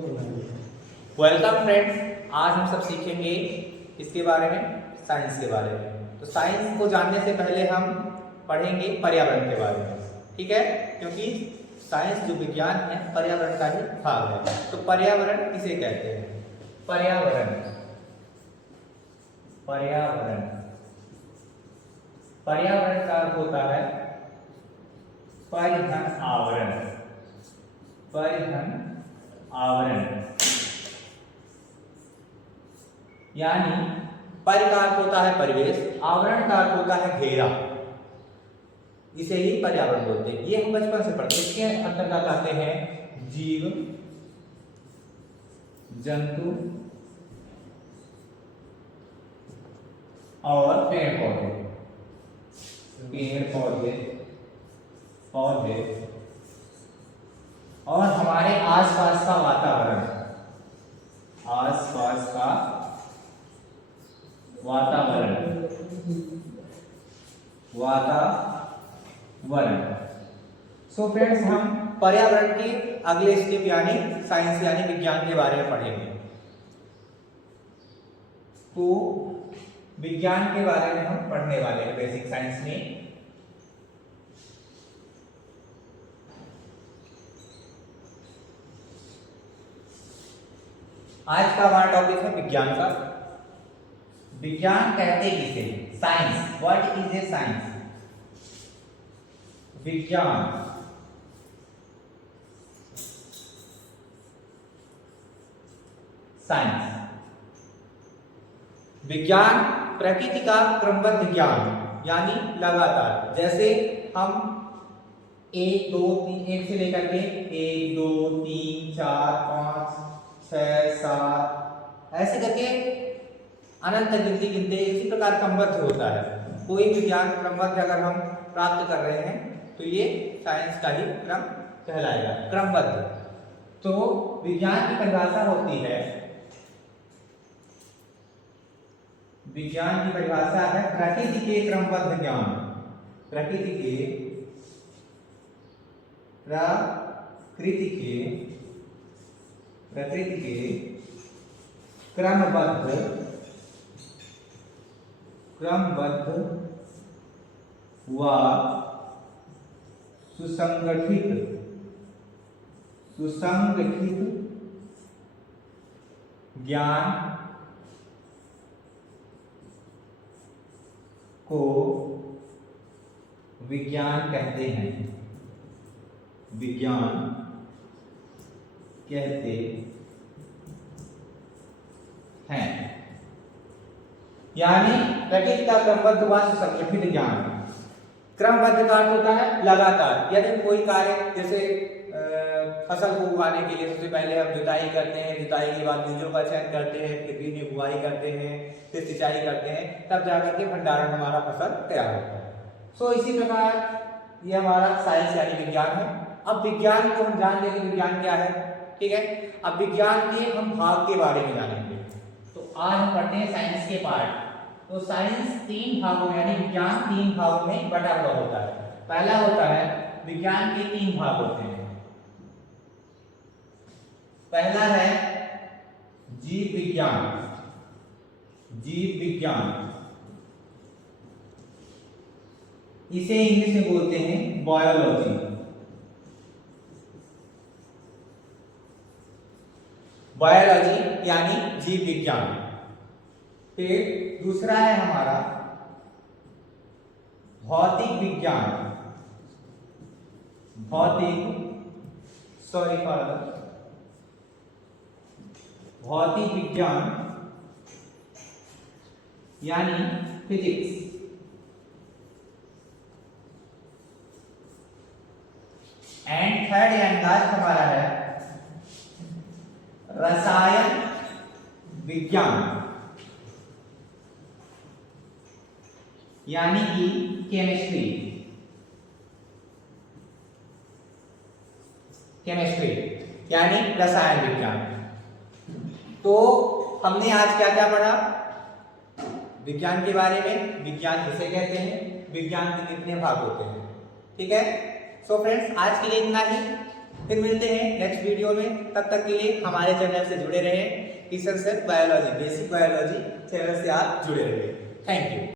Welcome friends, आज हम सब सीखेंगे इसके बारे में, साइंस के बारे में। तो साइंस को जानने से पहले हम पढ़ेंगे पर्यावरण के बारे में, ठीक है? क्योंकि साइंस जो विज्ञान है पर्यावरण का ही भाग है। तो पर्यावरण किसे कहते हैं? पर्यावरण पर्यावरण पर्यावरण का अर्थ होता है परिघन आवरण। परिघन आवरण यानी परि का अर्थ होता है परिवेश, आवरण का अर्थ होता है घेरा। इसे ही पर्यावरण बोलते हैं। ये हम बचपन से पढ़ते हैं। इसके अंतर्गत आते हैं जीव, जंतु और पेड़ पौधे। पेड़ पौधे पौधे और हमारे आसपास का वातावरण। आसपास का वातावरण सो फ्रेंड्स, हम पर्यावरण की अगले स्टेप यानी साइंस यानी विज्ञान के बारे में पढ़ेंगे। तो विज्ञान के बारे में हम पढ़ने वाले हैं बेसिक साइंस में। आज का हमारा टॉपिक है विज्ञान का। विज्ञान कहते किसे? Science. What is a science? विज्ञान साइंस विज्ञान प्रकृति का क्रमबद्ध ज्ञान यानी लगातार। जैसे हम 1 2 3 1 से लेकर के 1 2 3 4 5 6 7 ऐसे करके अनंत गिनती गिनते इसी प्रकार क्रमबद्ध होता है। कोई भी ज्ञान क्रमबद्ध अगर हम प्राप्त कर रहे हैं तो ये साइंस का ही क्रम कहलाएगा, क्रमबद्ध। तो विज्ञान की परिभाषा होती है, विज्ञान की परिभाषा है प्रकृति के क्रमबद्ध ज्ञान। प्रकृति के क्रमबद्ध व सुसंगठित ज्ञान को विज्ञान कहते हैं। विज्ञान कहते हैं यानी प्रकृति का क्रमबद्ध व सुसंगठित ज्ञान। क्रमबद्ध का अर्थ होता है लगातार। यदि कोई कार्य, जैसे फसल को उगाने के लिए सबसे पहले हम जुताई करते हैं, जुताई के बाद बीजों का चयन करते हैं, फिर बीज में बुआई करते हैं, फिर सिंचाई करते हैं, तब जाकर के भंडारण हमारा फसल तैयार होता है। सो इसी प्रकार ये हमारा साइंस यानी विज्ञान है। अब विज्ञान को हम जान लेंगे विज्ञान क्या है, ठीक है? अब विज्ञान के हम भाग के बारे में जानेंगे। तो आज हम पढ़ते हैं साइंस के पार्ट। तो साइंस 3 भागों यानी विज्ञान 3 भागों में बटा हुआ होता है। पहला होता है, विज्ञान के 3 भाग होते हैं। पहला है जीव विज्ञान। जीव विज्ञान इसे इंग्लिश में बोलते हैं बायोलॉजी। बायोलॉजी यानी जीव विज्ञान। फिर दूसरा है हमारा भौतिक विज्ञान। भौतिक विज्ञान यानी फिजिक्स। एंड थर्ड यानी लास्ट हमारा है रसायन विज्ञान यानी कि केमिस्ट्री। यानी रसायन विज्ञान। तो हमने आज क्या क्या पढ़ा विज्ञान के बारे में? विज्ञान किसे कहते हैं, विज्ञान के कितने भाग होते हैं, ठीक है? सो फ्रेंड्स, आज के लिए इतना ही। फिर मिलते हैं नेक्स्ट वीडियो में, तब तक के लिए हमारे चैनल से जुड़े रहें। Kishan sir biology, basic biology channel से आप जुड़े रहे। Thank you.